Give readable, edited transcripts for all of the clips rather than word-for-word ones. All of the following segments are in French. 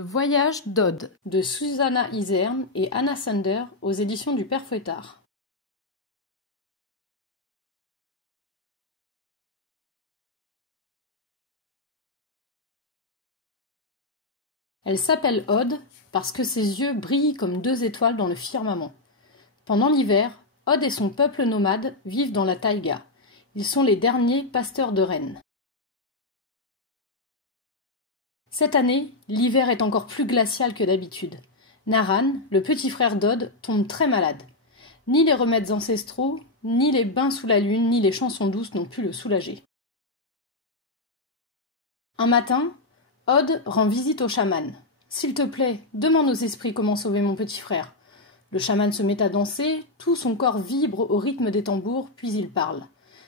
Le voyage d'Odd de Susanna Isern et Anna Sander aux éditions du Père Fouettard. Elle s'appelle Odd parce que ses yeux brillent comme 2 étoiles dans le firmament. Pendant l'hiver, Odd et son peuple nomade vivent dans la taïga. Ils sont les derniers pasteurs de rennes. Cette année, l'hiver est encore plus glacial que d'habitude. Naran, le petit frère d'Odd, tombe très malade. Ni les remèdes ancestraux, ni les bains sous la lune, ni les chansons douces n'ont pu le soulager. Un matin, Odd rend visite au chaman. « S'il te plaît, demande aux esprits comment sauver mon petit frère. » Le chaman se met à danser, tout son corps vibre au rythme des tambours, puis il parle.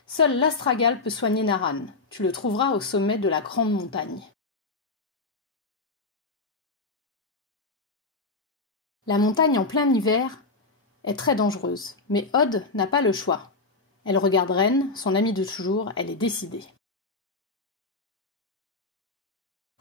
Seul l'astragale peut soigner Naran. Tu le trouveras au sommet de la grande montagne. La montagne en plein hiver est très dangereuse, mais Odd n'a pas le choix. Elle regarde Ren, son amie de toujours, elle est décidée.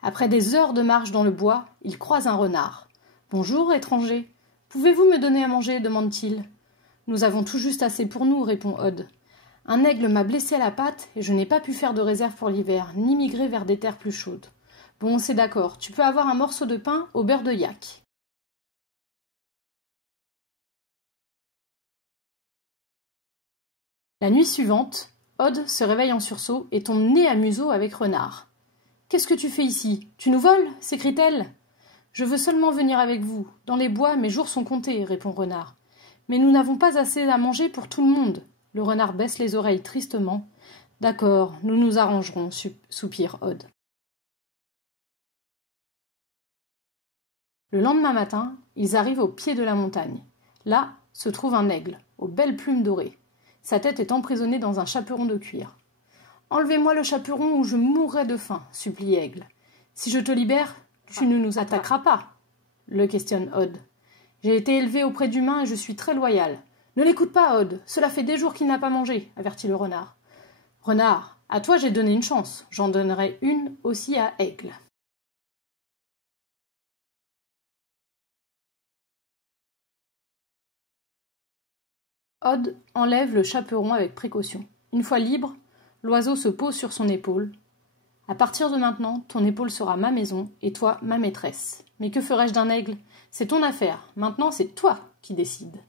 Après des heures de marche dans le bois, il croise un renard. « Bonjour, étranger. Pouvez-vous me donner à manger » demande-t-il. « Nous avons tout juste assez pour nous » répond Odd. « Un aigle m'a blessé à la patte et je n'ai pas pu faire de réserve pour l'hiver, ni migrer vers des terres plus chaudes. Bon, c'est d'accord, tu peux avoir un morceau de pain au beurre de yak. » La nuit suivante, Odd se réveille en sursaut et tombe nez à museau avec Renard. « Qu'est-ce que tu fais ici? Tu nous voles » s'écrie-t-elle. « Je veux seulement venir avec vous. Dans les bois, mes jours sont comptés, » répond Renard. « Mais nous n'avons pas assez à manger pour tout le monde. » Le renard baisse les oreilles tristement. « D'accord, nous nous arrangerons, soupire Odd. Le lendemain matin, ils arrivent au pied de la montagne. Là se trouve un aigle, aux belles plumes dorées. Sa tête est emprisonnée dans un chaperon de cuir. « Enlevez-moi le chaperon ou je mourrai de faim, » supplie Aigle. « Si je te libère, tu ne nous attaqueras pas, » le questionne Odd. « J'ai été élevé auprès d'humains et je suis très loyal. »« Ne l'écoute pas, Odd, cela fait des jours qu'il n'a pas mangé, » avertit le renard. « Renard, à toi j'ai donné une chance, j'en donnerai une aussi à Aigle. » Odd enlève le chaperon avec précaution. Une fois libre, l'oiseau se pose sur son épaule. « À partir de maintenant, ton épaule sera ma maison et toi ma maîtresse. Mais que ferai-je d'un aigle? C'est ton affaire. Maintenant, c'est toi qui décides. »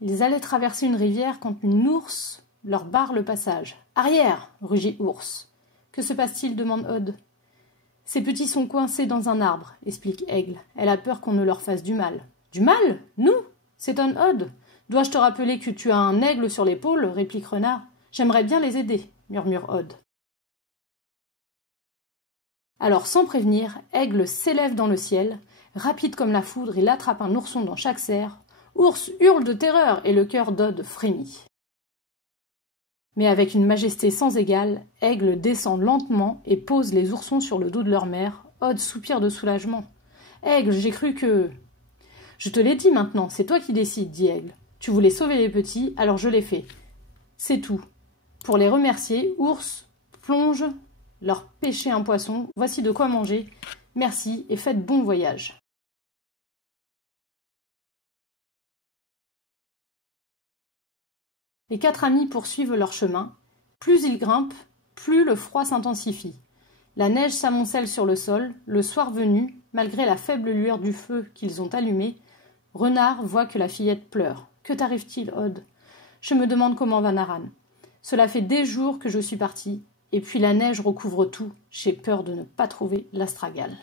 Ils allaient traverser une rivière quand une ours leur barre le passage. « Arrière !» rugit Ours. « Que se passe-t-il » demande Odd. « Ces petits sont coincés dans un arbre, » explique Aigle. « Elle a peur qu'on ne leur fasse du mal. »« Du mal? Nous ?» s'étonne Odd. « Dois-je te rappeler que tu as un aigle sur l'épaule » réplique Renard. « J'aimerais bien les aider, » murmure Odd. Alors, sans prévenir, Aigle s'élève dans le ciel. Rapide comme la foudre, il attrape un ourson dans chaque serre. Ours hurle de terreur et le cœur d'Odd frémit. Mais avec une majesté sans égale, Aigle descend lentement et pose les oursons sur le dos de leur mère. Odd soupire de soulagement. « Aigle, j'ai cru que… » « Je te l'ai dit maintenant, c'est toi qui décides, » dit Aigle. « Tu voulais sauver les petits, alors je l'ai fait. C'est tout. » Pour les remercier, Ours plonge leur pêcher un poisson. Voici de quoi manger. Merci et faites bon voyage. Les 4 amis poursuivent leur chemin. Plus ils grimpent, plus le froid s'intensifie. La neige s'amoncelle sur le sol. Le soir venu, malgré la faible lueur du feu qu'ils ont allumé, Renard voit que la fillette pleure. « Que t'arrive-t-il, Odd ?»« Je me demande comment va Naran. Cela fait des jours que je suis partie, et puis la neige recouvre tout. J'ai peur de ne pas trouver l'astragale. »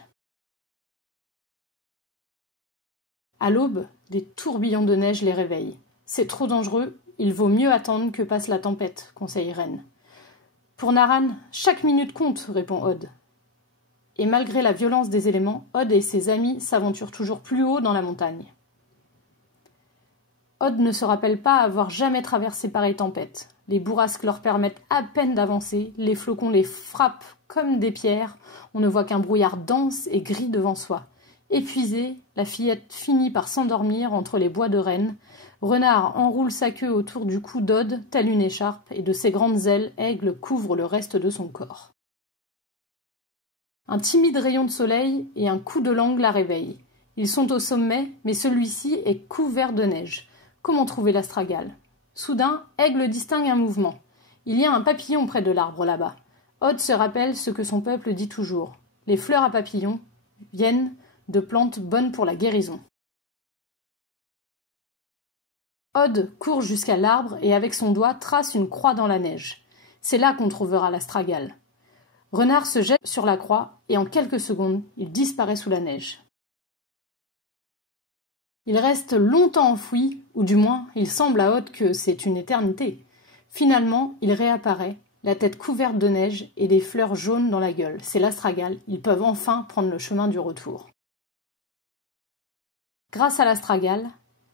À l'aube, des tourbillons de neige les réveillent. « C'est trop dangereux, il vaut mieux attendre que passe la tempête, » conseille Ren. « Pour Naran, chaque minute compte, » répond Odd. Et malgré la violence des éléments, Odd et ses amis s'aventurent toujours plus haut dans la montagne. Odd ne se rappelle pas avoir jamais traversé pareille tempête. Les bourrasques leur permettent à peine d'avancer, les flocons les frappent comme des pierres, on ne voit qu'un brouillard dense et gris devant soi. Épuisée, la fillette finit par s'endormir entre les bois de rennes. Renard enroule sa queue autour du cou d'Odd, telle une écharpe, et de ses grandes ailes, Aigle couvre le reste de son corps. Un timide rayon de soleil et un coup de langue la réveillent. Ils sont au sommet, mais celui-ci est couvert de neige. Comment trouver l'astragale? Soudain, Aigle distingue un mouvement. Il y a un papillon près de l'arbre là-bas. Odd se rappelle ce que son peuple dit toujours. Les fleurs à papillons viennent de plantes bonnes pour la guérison. Odd court jusqu'à l'arbre et avec son doigt trace une croix dans la neige. C'est là qu'on trouvera l'astragale. Renard se jette sur la croix et en quelques secondes, il disparaît sous la neige. Il reste longtemps enfoui, ou du moins, il semble à Odd que c'est une éternité. Finalement, il réapparaît, la tête couverte de neige et des fleurs jaunes dans la gueule. C'est l'astragale, ils peuvent enfin prendre le chemin du retour. Grâce à l'astragale,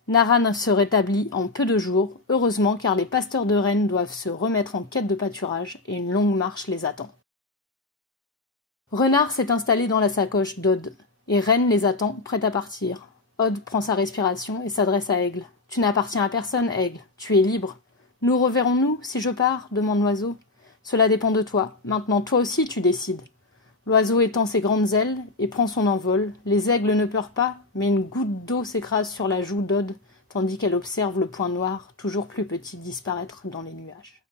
Naran se rétablit en peu de jours, heureusement car les pasteurs de rennes doivent se remettre en quête de pâturage et une longue marche les attend. Renard s'est installé dans la sacoche d'Odd, et Reine les attend, prête à partir. Odd prend sa respiration et s'adresse à Aigle. « Tu n'appartiens à personne, Aigle. Tu es libre. Nous reverrons-nous si je pars ?» demande l'oiseau. « Cela dépend de toi. Maintenant, toi aussi, tu décides. » L'oiseau étend ses grandes ailes et prend son envol. Les aigles ne pleurent pas, mais une goutte d'eau s'écrase sur la joue d'Odd, tandis qu'elle observe le point noir, toujours plus petit, disparaître dans les nuages.